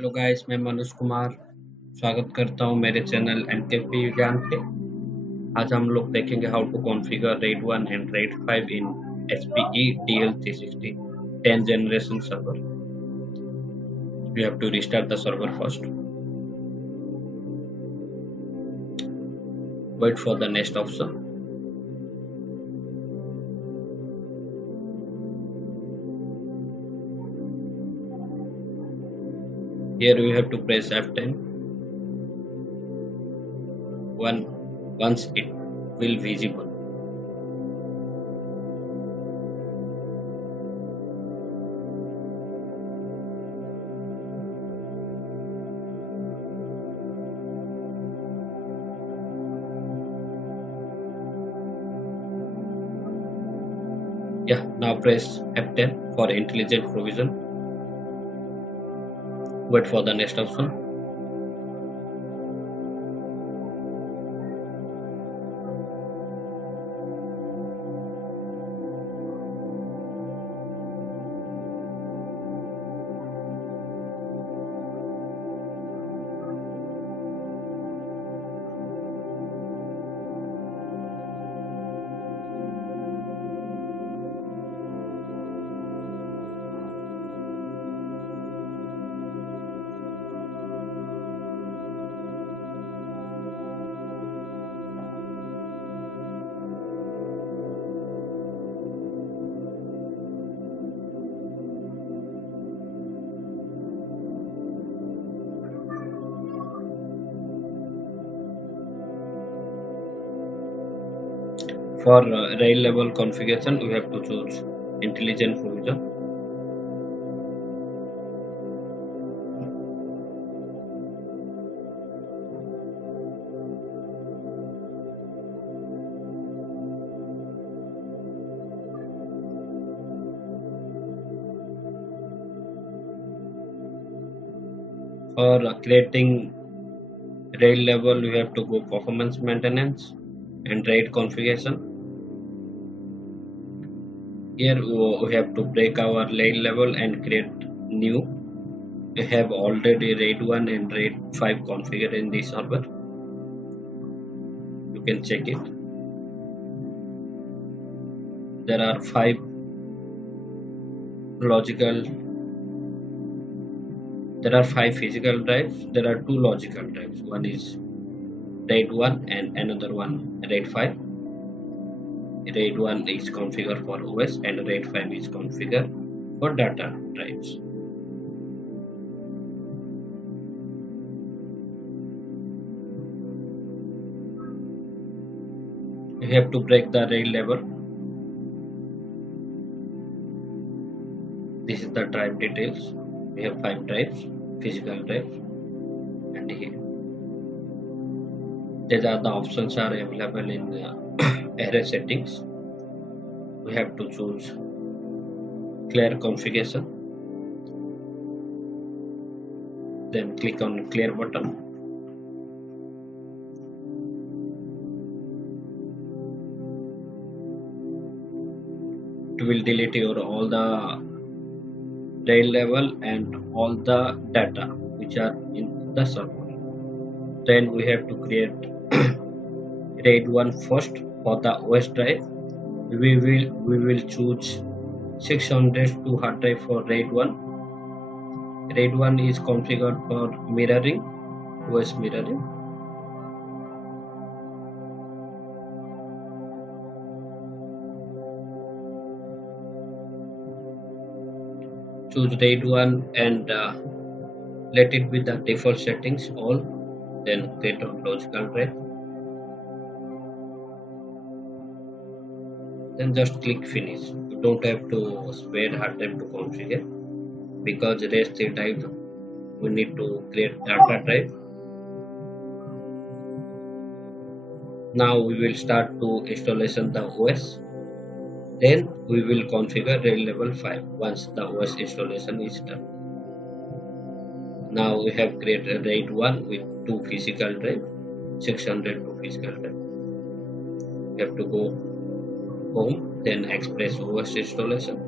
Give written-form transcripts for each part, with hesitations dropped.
Hello guys, मैं मनोज कुमार स्वागत करता हूं मेरे चैनल एमकेपी ज्ञान पे। आज हम लोग देखेंगे how to configure RAID 1 and RAID 5 in HPE DL360 10th generation server. You have to restart the server first. Wait for the next option. Here you have to press F10 once it will visible. Yeah, now press F10 for intelligent provision. Wait for the next option. For rail level configuration, we have to choose intelligent provision. For creating rail level, we have to go performance maintenance and RAID configuration. Here we have to break our rail level and create new. We have already RAID 1 and RAID 5 configured in this server. You can check it. There are 5 logical. There are 5 physical drives. There are 2 logical drives. One is RAID 1 and another one RAID 5. RAID 1 is configured for OS and RAID 5 is configured for data drives. We have to break the RAID level. This is the drive details. We have 5 drives, physical drives, and here these are the options are available in the array settings. We have to choose clear configuration, then click on clear button. It will delete your all the rail level and all the data which are in the server. Then we have to create RAID 1 first for the OS drive. We will choose 602 hard drive for RAID 1. RAID 1 is configured for mirroring, OS mirroring. Choose RAID 1 and let it be the default settings all. Then create a logical drive. Then just click finish. You don't have to spend hard time to configure because rest 3 drives we need to create data drive. Now we will start to installation the OS. Then we will configure RAID level 5 once the OS installation is done. Now we have created RAID 1 with 2 physical drive, 602 physical drive. We have to go home, then express OS installation.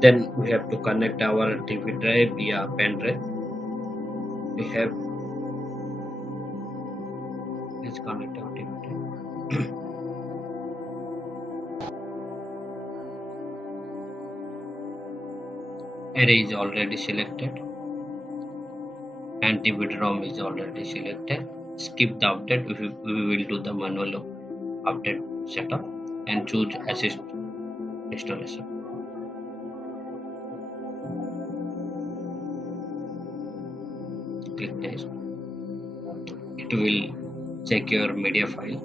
Then we have to connect our TV drive via pen drive. We have Let's connect our TV drive. Array is already selected and TV ROM is already selected. Skip the update. We will do the manual update setup and choose assist installation. Click next. It will check your media file.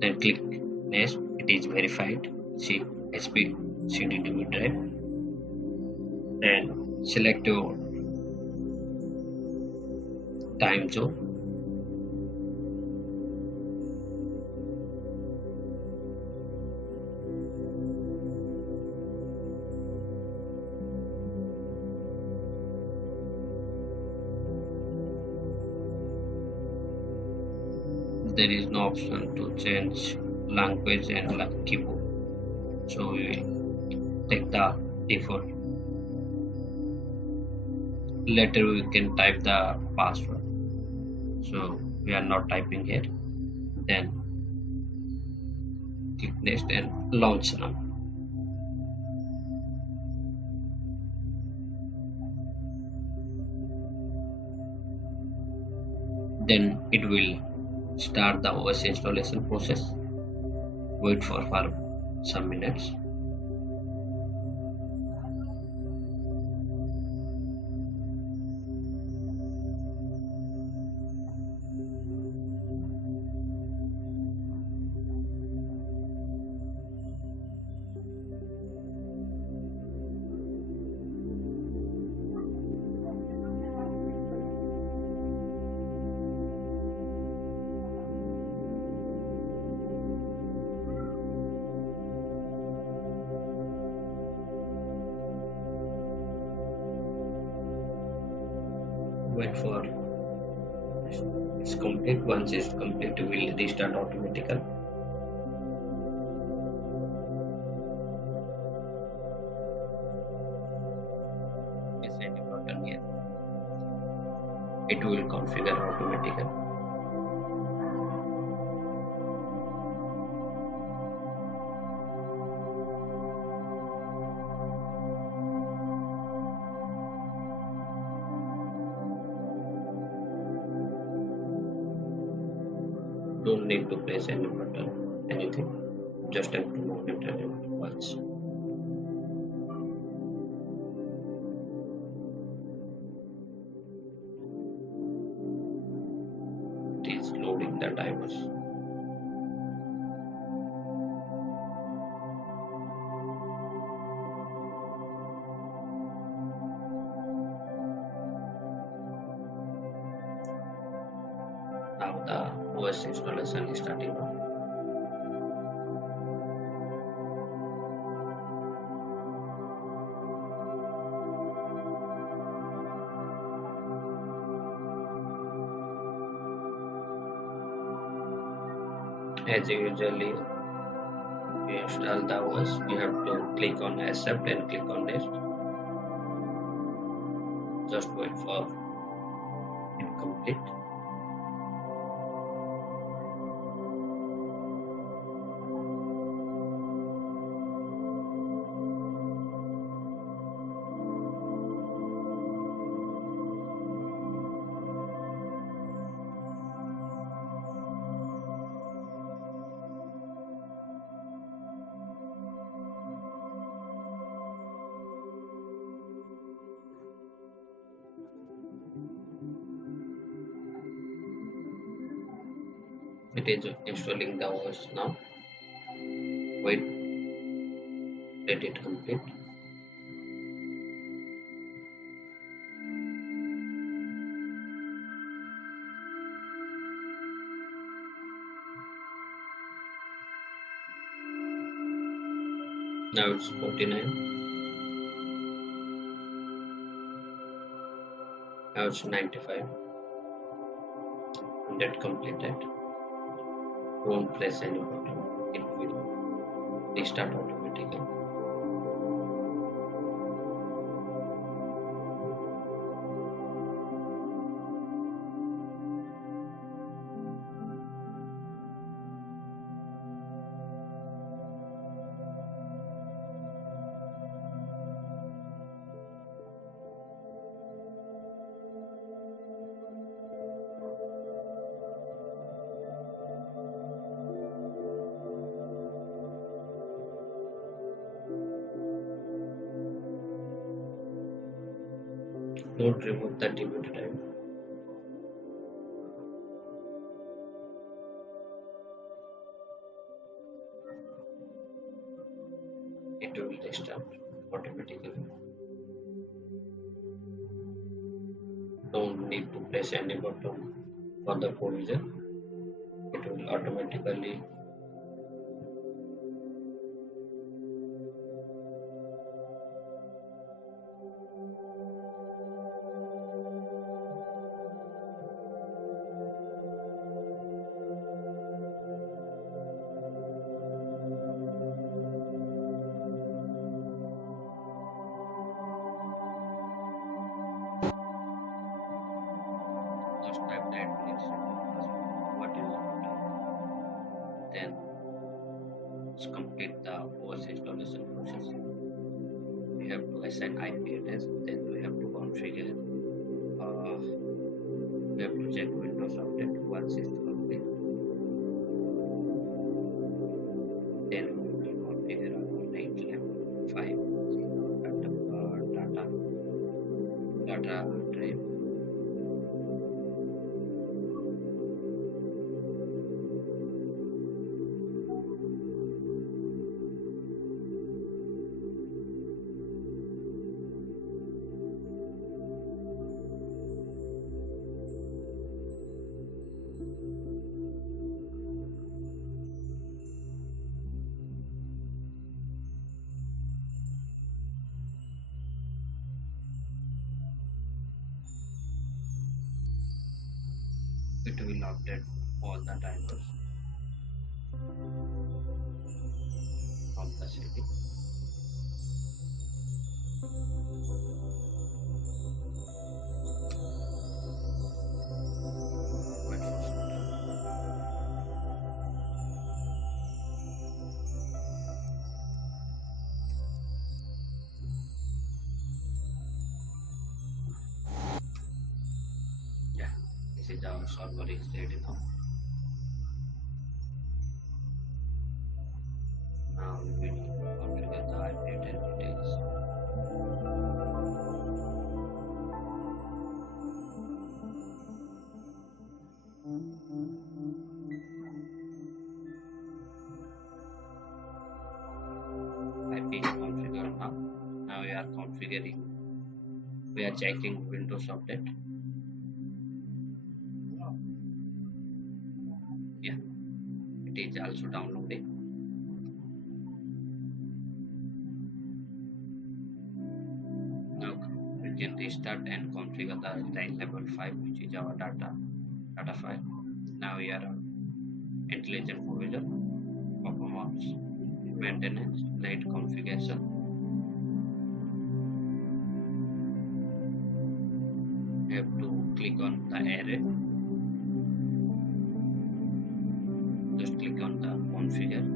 Then click next. It is verified. See HP CD drive. Then select your time zone. There is no option to change language and keyboard, so we will take the default. Later we can type the password, so we are not typing here. Then click next and launch now. Then it will start the OS installation process. Wait for some minutes. Wait for it's complete. Once it's complete, it will restart automatically. Press any button here. It will configure automatically. Don't need to press any button, anything. Just have to monitor it once. It is loading the drivers. Now the OS installation is starting now. As usually we install the OS, you have to click on accept and click on next. Just wait for it complete. It is installing the OS now. Wait, let it complete. Now it's 49. Now it's 95. 100 completed. Don't press any button. It will restart automatically. Don't remove the debut drive. It will restart automatically. Don't need to press any button for the provision. It will automatically just type the administrator password. What you want to type. Then just complete the OS installation process. We have to assign IP address. Then we have to configure. We have to check Windows update once it's complete. Then we will configure our right level 5 data drive. It will update all the drivers from the setting. Wait for some time. Yeah, this is our server is ready now. Now we will configure the IP address details. IP is configured now. Now we are configuring. We are checking Windows update. Yeah, it is also downloading. Now we can restart and configure the line level 5, which is our data file. Now we are on intelligent provision, performance, maintenance, light configuration. You have to click on the array. Just click on the configure.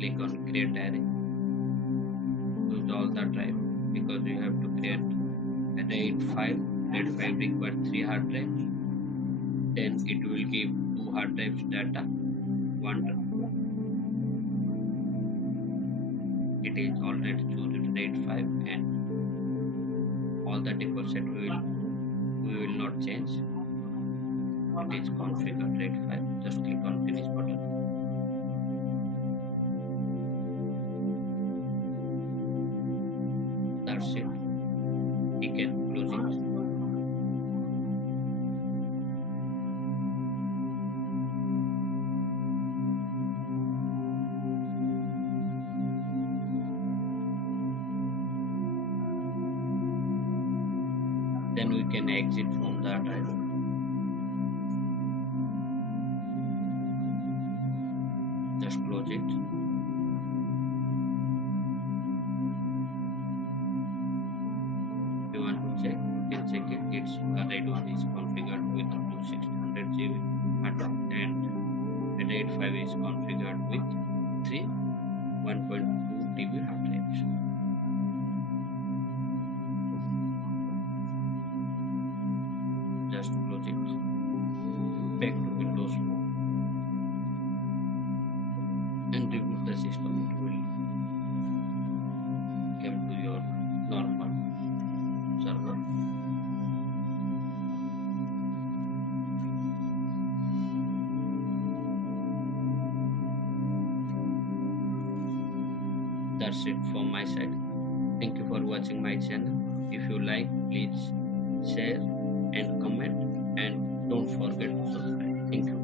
Click on create array. Choose all the drive because you have to create a RAID 5. RAID 5 requires 3 hard drives. Then it will give 2 hard drives data. One it is already chosen RAID 5 and all the deposit we will not change. It is configured RAID 5. Just click on finish button. That's it. You can close it. Then we can exit from the drive. Just close it. If you want to check, you can check it. Its RAID 1 is configured with up to 1600 GB hard drive, and RAID 5 is configured with 3 1.2 TB hard drives. Just close it. Back to Windows mode and reboot the system. It will come to your normal server. That's it from my side. Thank you for watching my channel. If you like, please share and comment, and don't forget to subscribe. Thank you.